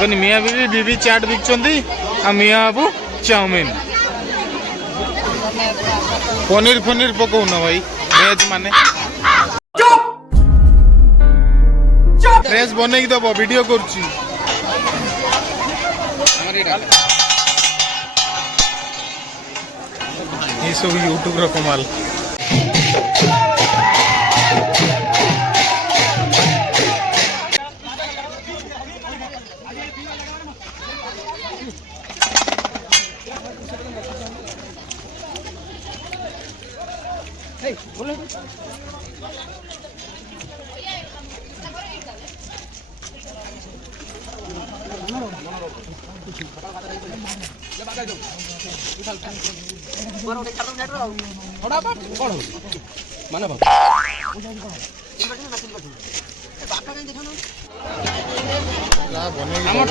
मिया बीबी बीबी चाट बिकचंदी आ मिया बाबू chowmein paneer फनीर पकौ ना भाई veg माने फ्रेश बने दब वीडियो करुच्ची ये सब यूट्यूब रो कमाल।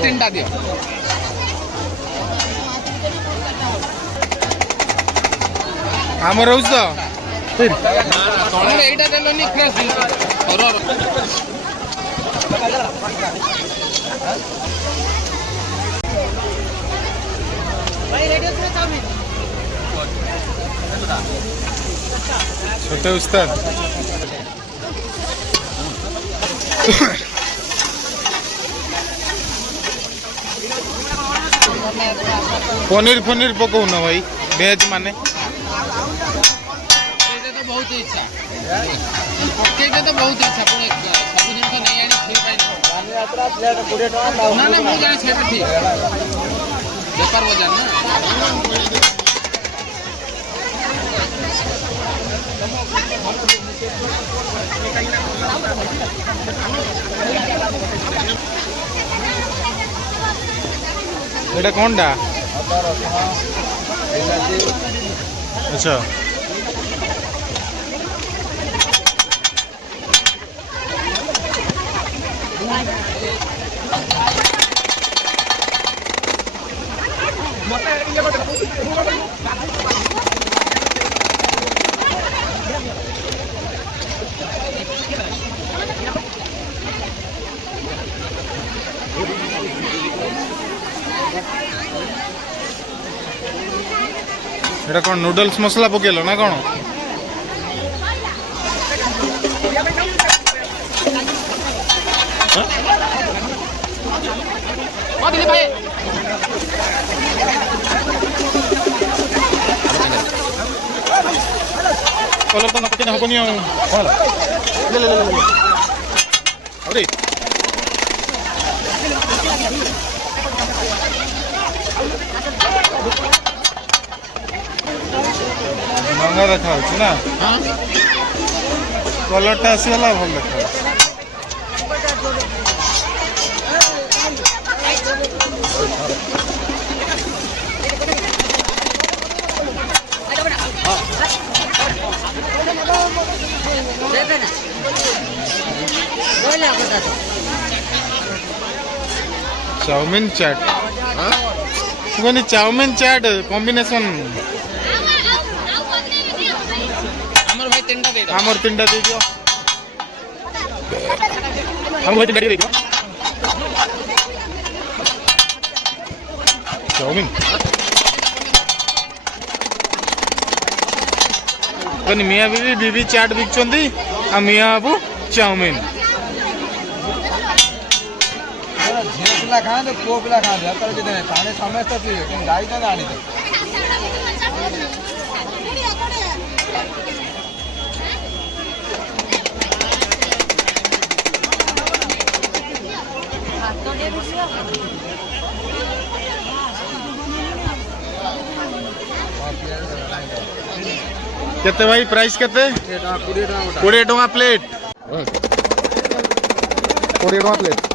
तीन दियो आम रोज तो एटा देलोनी फ्रेश छोटे उस्ताद पनीर फनीर पकौ ना भाई वेज माने तो बहुत इच्छा पकेटे तो बहुत इच्छा पुणे सब जिन नहीं आनी ठीक है ना ना मु जाने सेटा ठीक व्यापार बजार ना एटा कौन डा अच्छा एटा कौन नूडल्स मसला पकेलो ना कौन कलर तो ना पकेना हबनी ले अरे महंगा देखा ना कलरटा आसगला भल देखा चाउमिन चाट चाउमिन चाट कॉम्बिनेशन आमर तीन दे दियो हम भाई तीन दे दियो चाउमिन मिया बीबी बीबी चाट बिकचंदी आ मिया बाबू चाउमिन पिला खाते पुओ पिला खाते समस्ते गाई ना आनी केते भाई प्राइस केते 20 टका प्लेट 20 टका प्लेट